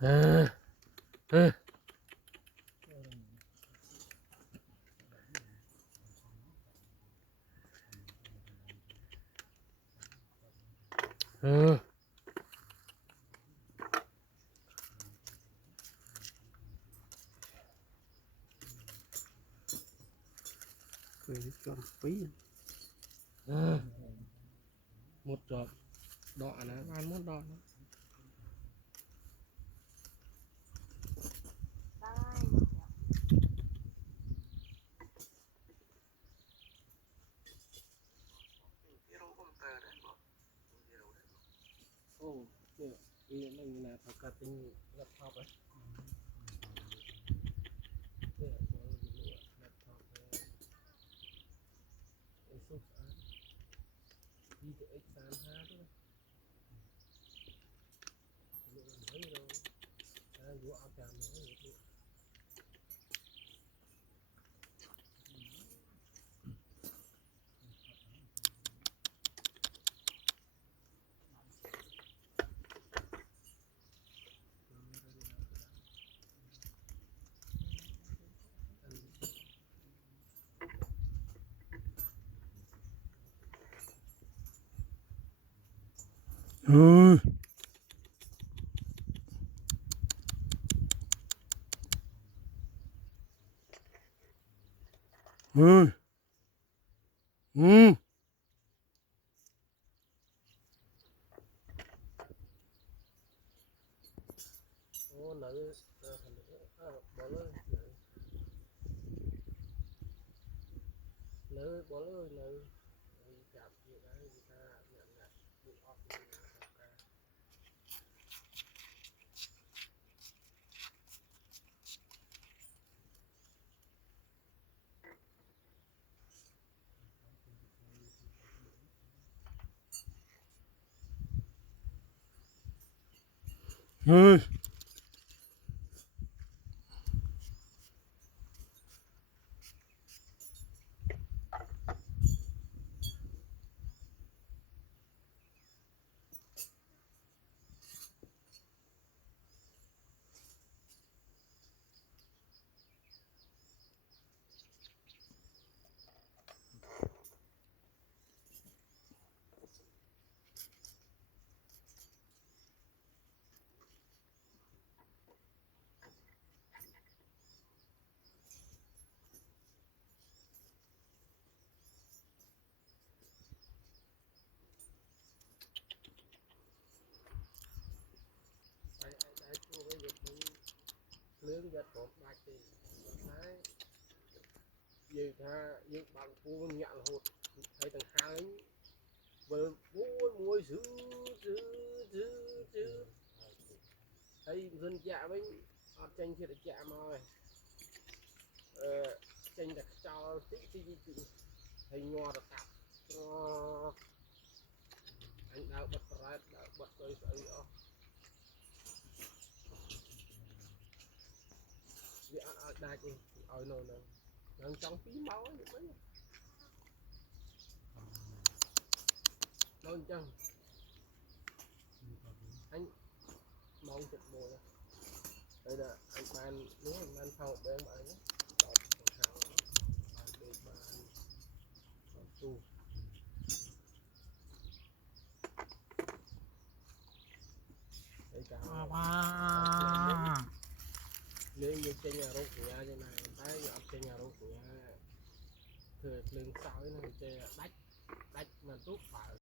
à, à. Ừ. Cười cho quý À. Một trộm đọ nó ăn một đọ nó ô được ý mình là phải cả tinh laptop ấy được laptop Asus GTX 32 thôi lượng mấy đâu vụ áo chàng nữa ơi ơi ô nữ bỏ lơi nữ bỏ lơi nữ chạm chuyện đấy người ta nhận lại bị off ơi đấy cô với việc mình lương vật một bạch thì đấy vì tha những bạn cô nhận hụt thấy thằng hai vừa muối giữ thấy dân chạm với ở tranh kia được chạm rồi tranh được cho tí thấy nho được cặp anh đào bật ra đào bật tới sợi vì ăn đai đi ở nồi nè đang trong tí máu ấy mấy đâu chăng anh mong chụp mùa đây là anh ban nếu anh ban thầu bên bạn nhé đọt một thằng bạn để bạn tu đây cả nếu như trên nhà rốt của nhà như này thấy ở trên nhà rốt của nhà thừa lương sáu này chơi đách đách mà tốt phải